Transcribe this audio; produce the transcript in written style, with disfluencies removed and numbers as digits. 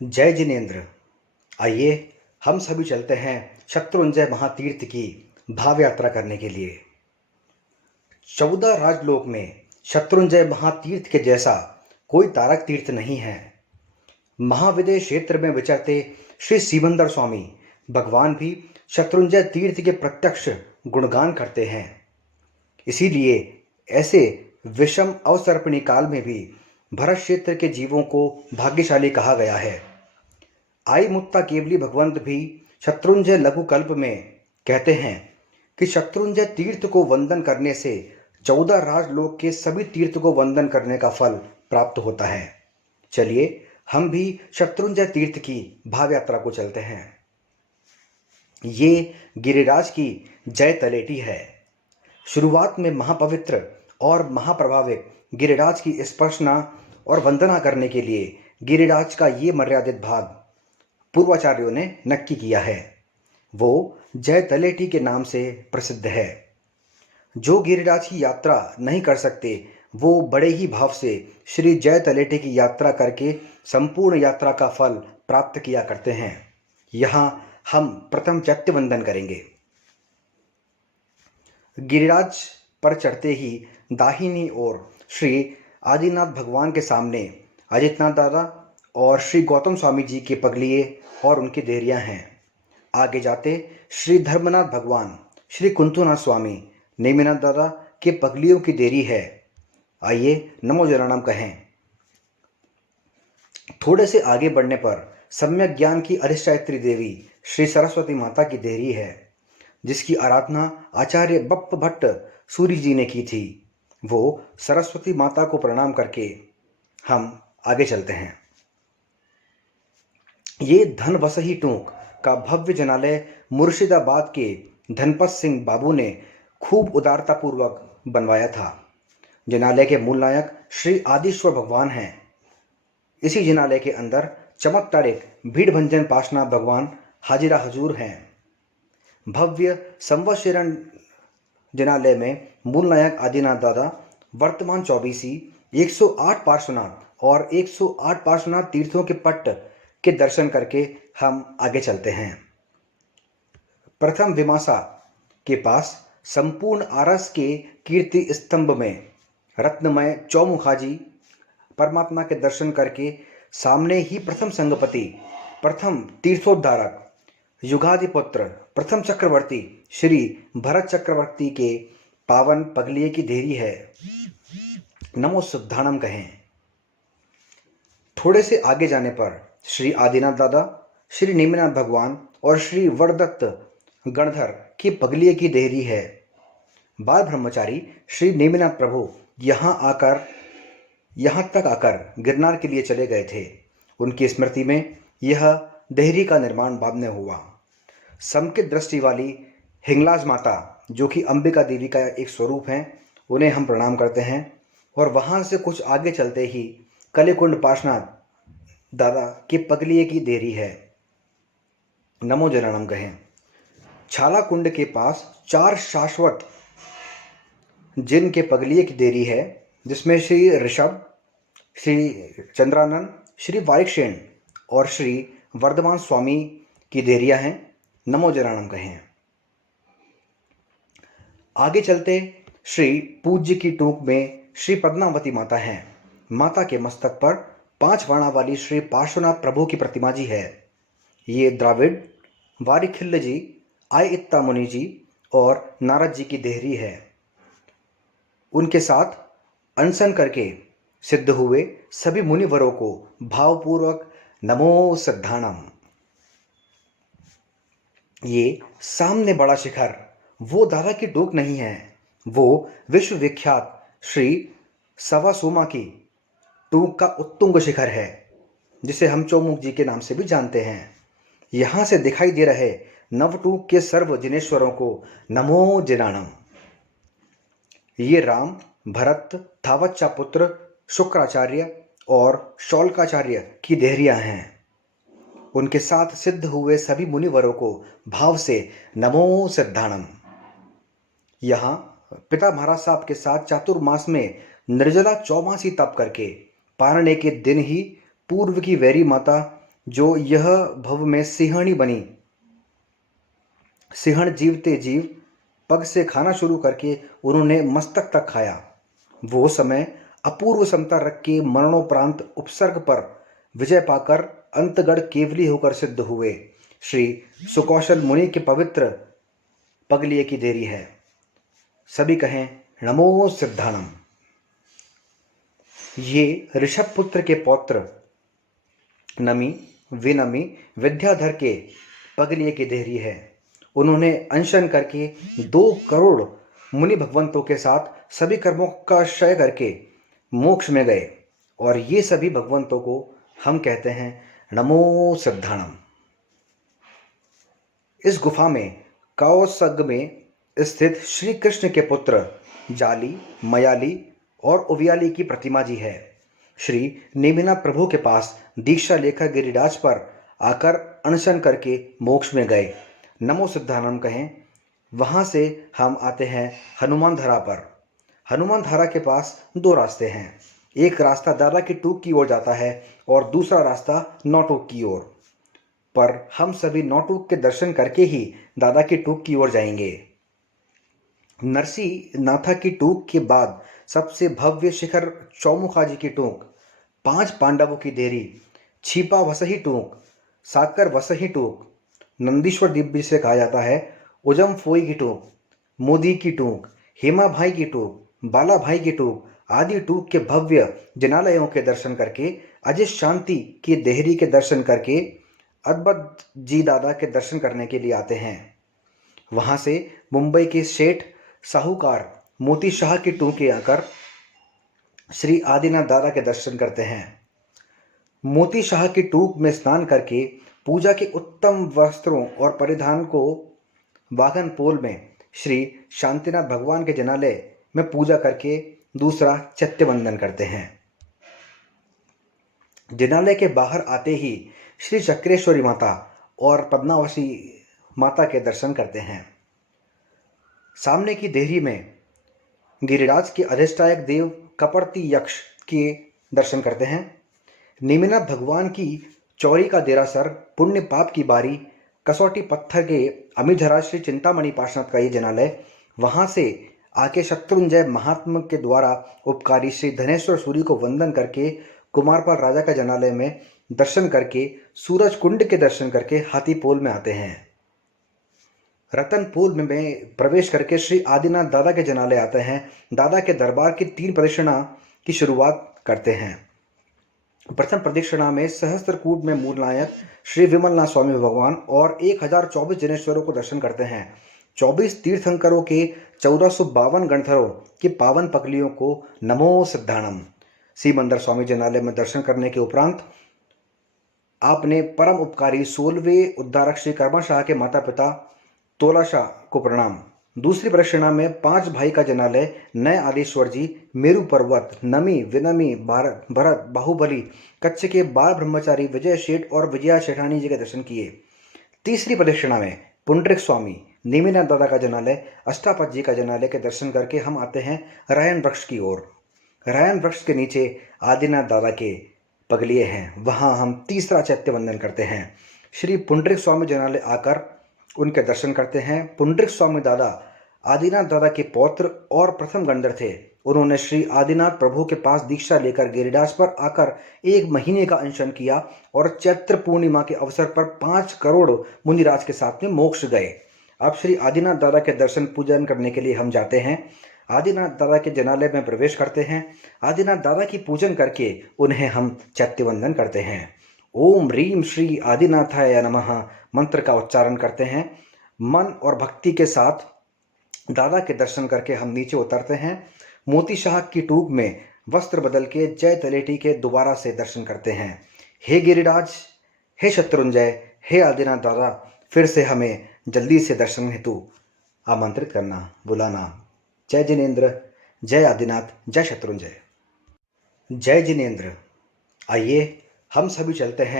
जय जिनेन्द्र। आइए हम सभी चलते हैं शत्रुंजय महातीर्थ की भाव यात्रा करने के लिए। 14 राजलोक में शत्रुंजय महातीर्थ के जैसा कोई तारक तीर्थ नहीं है। महाविदय क्षेत्र में विचरते श्री सिमंदर स्वामी भगवान भी शत्रुंजय तीर्थ के प्रत्यक्ष गुणगान करते हैं। इसीलिए ऐसे विषम अवसर्पणी काल में भी भरत क्षेत्र के जीवों को भाग्यशाली कहा गया है। आई मुत्ता केवली भगवंत भी शत्रुंजय लघु कल्प में कहते हैं कि शत्रुंजय तीर्थ को वंदन करने से 14 राजलोक के सभी तीर्थ को वंदन करने का फल प्राप्त होता है। चलिए हम भी शत्रुंजय तीर्थ की भाव यात्रा को चलते हैं। ये गिरिराज की जय तलेटी है। शुरुआत में महापवित्र और महाप्रभाविक गिरिराज की स्पर्शना और वंदना करने के लिए गिरिराज का ये मर्यादित भाग पूर्वाचार्यों ने नक्की किया है। वो जय तलेटी के नाम से प्रसिद्ध है। जो गिरिराज की यात्रा नहीं कर सकते वो बड़े ही भाव से श्री जय तलेटी की यात्रा करके संपूर्ण यात्रा का फल प्राप्त किया करते हैं। यहाँ हम प्रथम चैत्य वंदन करेंगे। गिरिराज पर चढ़ते ही दाहिनी ओर श्री आदिनाथ भगवान के सामने अजितनाथ दादा और श्री गौतम स्वामी जी के पगलिए और उनकी देहरियाँ हैं। आगे जाते श्री धर्मनाथ भगवान, श्री कुंतुनाथ स्वामी, नेमिनाथ दादा के पगलियों की देरी है। आइए नमो जनानम कहें। थोड़े से आगे बढ़ने पर सम्यक ज्ञान की अधिष्ठात्री देवी श्री सरस्वती माता की देहरी है, जिसकी आराधना आचार्य बप्प भट्ट सूरी जी ने की थी। वो सरस्वती माता को प्रणाम करके हम आगे चलते हैं। ये धन वसही टूक का भव्य जनालय मुर्शिदाबाद के धनपत सिंह बाबू ने खूब उदारतापूर्वक बनवाया था। जनालय के मूल नायक श्री आदिश्वर भगवान हैं। इसी जनालय के अंदर चमत्कारिक भीड़ भंजन पाशनाथ भगवान हाजिरा हजूर हैं। भव्य संवत्सरण जनालय में मूल नायक आदिनाथ दादा वर्तमान 24 108 पार्श्वनाथ और 108 पार्श्वनाथ तीर्थों के पट्ट के दर्शन करके हम आगे चलते हैं। प्रथम विमासा के पास संपूर्ण आरस के कीर्ति स्तंभ में रत्नमय चौमुखाजी परमात्मा के दर्शन करके सामने ही प्रथम संगपति, प्रथम तीर्थोद्धारक, युगाधिपुत्र, प्रथम चक्रवर्ती श्री भरत चक्रवर्ती के पावन पगलिए की देरी है। नमो शुद्धानम कहें। थोड़े से आगे जाने पर श्री आदिनाथ दादा, श्री नेमिनाथ भगवान और श्री वरदत्त गणधर की पगलिए की देहरी है। बाल ब्रह्मचारी श्री नेमिनाथ प्रभु यहाँ तक आकर गिरनार के लिए चले गए थे। उनकी स्मृति में यह देहरी का निर्माण बाद में हुआ। समकित दृष्टि वाली हिंगलाज माता, जो कि अंबिका देवी का एक स्वरूप हैं, उन्हें हम प्रणाम करते हैं। और वहाँ से कुछ आगे चलते ही कलिकुंड पाशनाथ दादा के पगलिए की देरी है। नमो जनानम कहें। छाला कुंड के पास 4 शाश्वत जिन के पगलिए की देरी है, जिसमें श्री ऋषभ, श्री चंद्रानंद, श्री वारिक्षेण और श्री वर्धमान स्वामी की देरियां हैं। नमो जनानम कहें। आगे चलते श्री पूज्य की टूक में श्री पद्मावती माता हैं। माता के मस्तक पर 5 वाणा वाली श्री पार्श्वनाथ प्रभु की प्रतिमा जी है। ये द्राविड़, वारिखिल्ल जी, आय इत्ता मुनि जी और नारद जी की देहरी है। उनके साथ अनशन करके सिद्ध हुए सभी मुनिवरों को भावपूर्वक नमो सिद्धाणम। ये सामने बड़ा शिखर वो दादा की टोक नहीं है, वो विश्वविख्यात श्री सवासोमा की टूक का उत्तुंग शिखर है, जिसे हम चौमुख जी के नाम से भी जानते हैं। यहाँ से दिखाई दे रहे नवटूक के सर्व जिनेश्वरों को नमो जिनाणम। ये राम, भरत, थावच्चा पुत्र, शुक्राचार्य और शौल्काचार्य की देहरियां हैं। उनके साथ सिद्ध हुए सभी मुनिवरों को भाव से नमो सिद्धाणम। यहाँ पिता महाराज साहब के साथ चातुर्मास में निर्जला 84 तप करके पारने के दिन ही पूर्व की वैरी माता जो यह भव में सिंहणी बनी। सिंहण जीवते जीव पग से खाना शुरू करके उन्होंने मस्तक तक खाया। वो समय अपूर्व समता रख के मरणोपरांत उपसर्ग पर विजय पाकर अंतगढ़ केवली होकर सिद्ध हुए श्री सुकौशल मुनि के पवित्र पगलिए की देरी है। सभी कहें नमो सिद्धाणम। ये ऋषभ पुत्र के पौत्र नमी विनमी विद्याधर के पगलिए की देहरी है। उन्होंने अनशन करके 2 करोड़ मुनि भगवंतों के साथ सभी कर्मों का क्षय करके मोक्ष में गए और ये सभी भगवंतों को हम कहते हैं नमो सिद्धाणम। इस गुफा में कौसग में स्थित श्री कृष्ण के पुत्र जाली, मयाली और उवियाली की प्रतिमा जी है। श्री नेमिनाथ प्रभु के पास दीक्षा लेकर गिरिराज पर आकर अनशन करके मोक्ष में गए। नमो सिद्धानम कहें। वहाँ से हम आते हैं हनुमान धारा पर। हनुमान धारा के पास 2 रास्ते हैं। एक रास्ता दादा की टूक की ओर जाता है और दूसरा रास्ता नौटूक की ओर। पर हम सभी नौटूक के दर्शन करके ही दादा की टूक की ओर जाएंगे। नरसी नाथा की टूक के बाद सबसे भव्य शिखर चौमुखा जी की टूक, 5 पांडवों की देरी, छिपा वसही टूक, साकर वसही टूक, नंदीश्वर द्वीप जिसे कहा जाता है, उजम फोई की टूक, मोदी की टूक, हेमा भाई की टूक, बाला भाई की टूक आदि टूक के भव्य जिनालयों के दर्शन करके अजय शांति की देहरी के दर्शन करके अद्भुत जी दादा के दर्शन करने के लिए आते हैं। वहाँ से मुंबई के सेठ साहूकार मोती शाह की टूके आकर श्री आदिनाथ दादा के दर्शन करते हैं। मोती शाह की टूक में स्नान करके पूजा के उत्तम वस्त्रों और परिधान को वागन पोल में श्री शांतिनाथ भगवान के जनालय में पूजा करके दूसरा चैत्यवंदन करते हैं। जनालय के बाहर आते ही श्री चक्रेश्वरी माता और पद्मावती माता के दर्शन करते हैं। सामने की देहरी में गिरिराज के अधिष्ठायक देव कपड़ती यक्ष के दर्शन करते हैं। नेमिनाथ भगवान की चौरी का देरासर, पुण्य पाप की बारी, कसौटी पत्थर के अमीधरा श्री चिंतामणि पार्षद का ये जनालय, वहाँ से आके शत्रुंजय महात्मा के द्वारा उपकारी श्री धनेश्वर सूर्य को वंदन करके कुमारपाल राजा का जनालय में दर्शन करके सूरज कुंड के दर्शन करके हाथीपोल में आते हैं। रतनपुर में प्रवेश करके श्री आदिनाथ दादा के जनालय आते हैं। दादा के दरबार की 3 प्रदक्षिणा की शुरुआत करते हैं। प्रथम प्रदक्षिणा में सहस्त्रकूट में मूलनायक श्री विमलनाथ स्वामी भगवान और 1024 जनेश्वरों को दर्शन करते हैं। 24 तीर्थंकरों के 1452 गणधरों की पावन पगलियों को नमो सिद्धाणम सीमंदर स्वामी जनालय में दर्शन करने के उपरांत आपने परम उपकारी 16वें उद्धारक श्री कर्माशाह के माता पिता तोलाशाह को प्रणाम। दूसरी प्रदक्षिणा में 5 भाई का जनालय नए आदेश्वर जी, मेरू पर्वत, नमी विनमी, भरत, बाहुबली, कच्छ के बाल ब्रह्मचारी विजय शेठ और विजया शेठानी जी के दर्शन किए। तीसरी प्रदक्षिणा में पुंडरिक स्वामी, नेमिनाथ दादा का जनालय, अष्टापद जी का जनालय के दर्शन करके हम आते हैं रायन वृक्ष की ओर। रायन वृक्ष के नीचे आदिनाथ दादा के पगलिए हैं। वहाँ हम तीसरा चैत्यवंदन करते हैं। श्री पुंडरिक स्वामी जनालय आकर उनके दर्शन करते हैं। पुंडरिक स्वामी दादा आदिनाथ दादा के पौत्र और प्रथम गणधर थे। उन्होंने श्री आदिनाथ प्रभु के पास दीक्षा लेकर गिरिराज पर आकर 1 महीने का अनशन किया और चैत्र पूर्णिमा के अवसर पर 5 करोड़ मुनिराज के साथ में मोक्ष गए। अब श्री आदिनाथ दादा के दर्शन पूजन करने के लिए हम जाते हैं। आदिनाथ दादा के जनालय में प्रवेश करते हैं। आदिनाथ दादा की पूजन करके उन्हें हम चैत्यवंदन करते हैं। ओम ह्रीम श्री आदिनाथाय नमः मंत्र का उच्चारण करते हैं। मन और भक्ति के साथ दादा के दर्शन करके हम नीचे उतरते हैं। मोती शाह की टूक में वस्त्र बदल के जय तलेटी के दोबारा से दर्शन करते हैं। हे गिरिराज, हे शत्रुंजय, हे आदिनाथ दादा, फिर से हमें जल्दी से दर्शन हेतु आमंत्रित करना, बुलाना। जय जिनेन्द्र, जय आदिनाथ, जय शत्रुंजय, जय जिनेन्द्र। आइए हम सभी चलते हैं